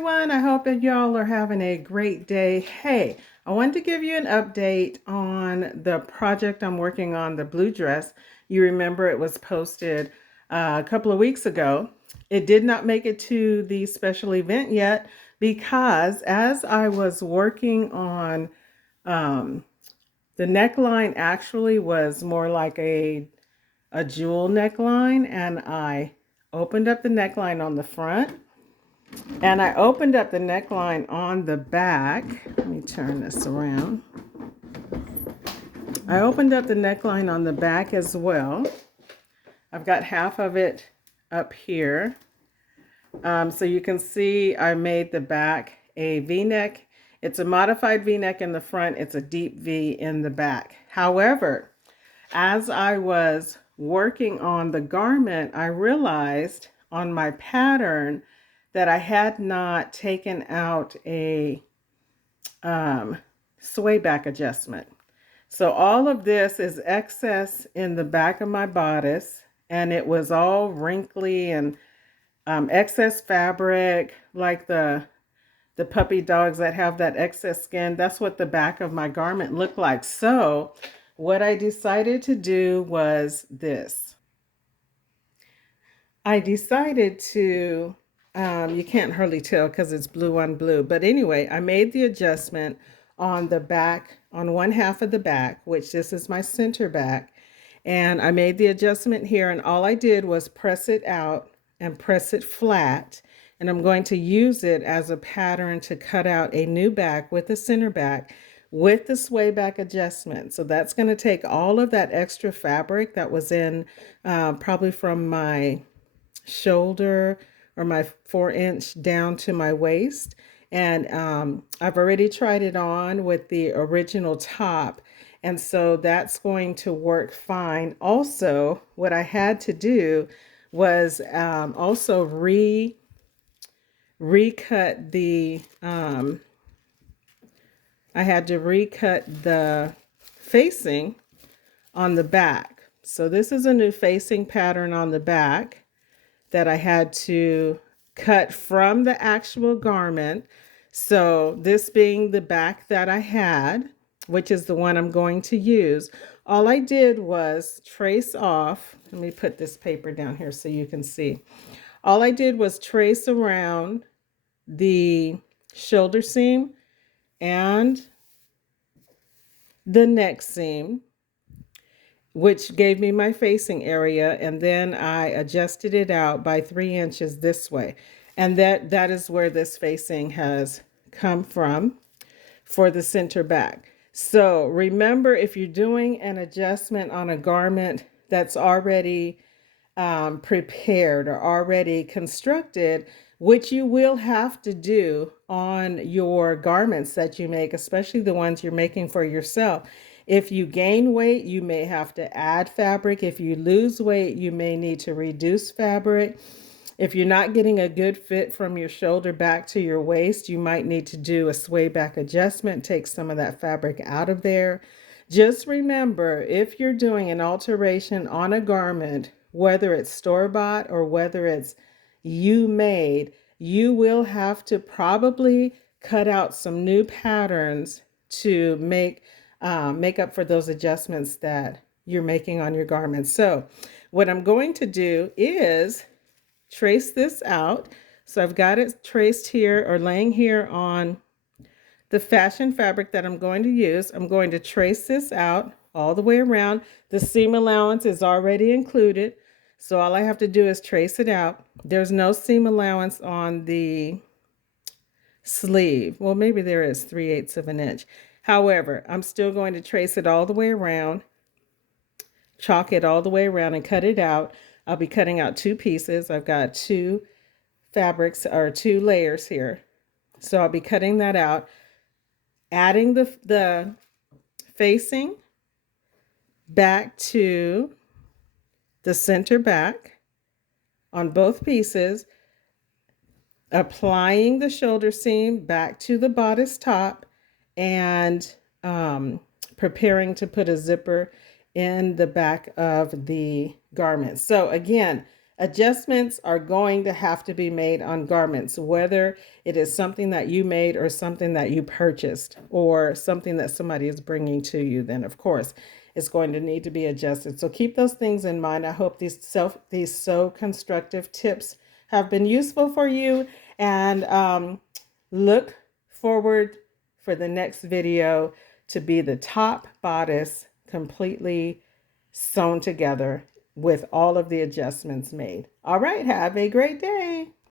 everyone. I hope that y'all are having a great day. Hey, I wanted to give you an update on the project I'm working on, the blue dress. You remember it was posted a couple of weeks ago. It did not make it to the special event yet because as I was working on um, the neckline actually was more like a jewel neckline, and I opened up the neckline on the front and I opened up the neckline on the back. Let me turn this around. I opened up the neckline on the back as well. I've got half of it up here. So you can see I made the back a V-neck. It's a modified V-neck in the front. It's a deep V in the back. However, as I was working on the garment, I realized on my pattern that I had not taken out a swayback adjustment. So all of this is excess in the back of my bodice, and it was all wrinkly and excess fabric, like the puppy dogs that have that excess skin. That's what the back of my garment looked like. So what I decided to do was this. I decided to, you can't hardly tell because it's blue on blue. But anyway, I made the adjustment on the back, on one half of the back, which this is my center back. And I made the adjustment here, and all I did was press it out and press it flat. And I'm going to use it as a pattern to cut out a new back with the center back with the sway back adjustment. So that's going to take all of that extra fabric that was in probably from my shoulder or my 4-inch down to my waist. And I've already tried it on with the original top. And so that's going to work fine. Also, what I had to do was also recut the, I had to recut the facing on the back. So this is a new facing pattern on the back that I had to cut from the actual garment. So this being the back that I had, which is the one I'm going to use, all I did was trace off. Let me put this paper down here so you can see. All I did was trace around the shoulder seam and the neck seam, which gave me my facing area, and then I adjusted it out by 3 inches this way. And that is where this facing has come from for the center back. So remember, if you're doing an adjustment on a garment that's already prepared or already constructed, which you will have to do on your garments that you make, especially the ones you're making for yourself. If you gain weight, you may have to add fabric. If you lose weight, you may need to reduce fabric. If you're not getting a good fit from your shoulder back to your waist, you might need to do a sway back adjustment, take some of that fabric out of there. Just remember, if you're doing an alteration on a garment, whether it's store-bought or whether it's you made, you will have to probably cut out some new patterns to make up for those adjustments that you're making on your garments. So what I'm going to do is trace this out. So I've got it traced here or laying here on the fashion fabric that I'm going to use. I'm going to trace this out all the way around. The seam allowance is already included, so all I have to do is trace it out. There's no seam allowance on the sleeve. Well, maybe there is 3/8 of an inch. However, I'm still going to trace it all the way around, chalk it all the way around and cut it out. I'll be cutting out 2 pieces. I've got 2 fabrics or 2 layers here. So I'll be cutting that out, adding the facing back to the center back on both pieces, applying the shoulder seam back to the bodice top, and preparing to put a zipper in the back of the garment. So again, Adjustments are going to have to be made on garments, whether it is something that you made or something that you purchased or something that somebody is bringing to you. Then, of course, it's going to need to be adjusted. So keep those things in mind. I hope these sew constructive tips have been useful for you, and look forward for the next video to be the top bodice completely sewn together with all of the adjustments made. All right, have a great day.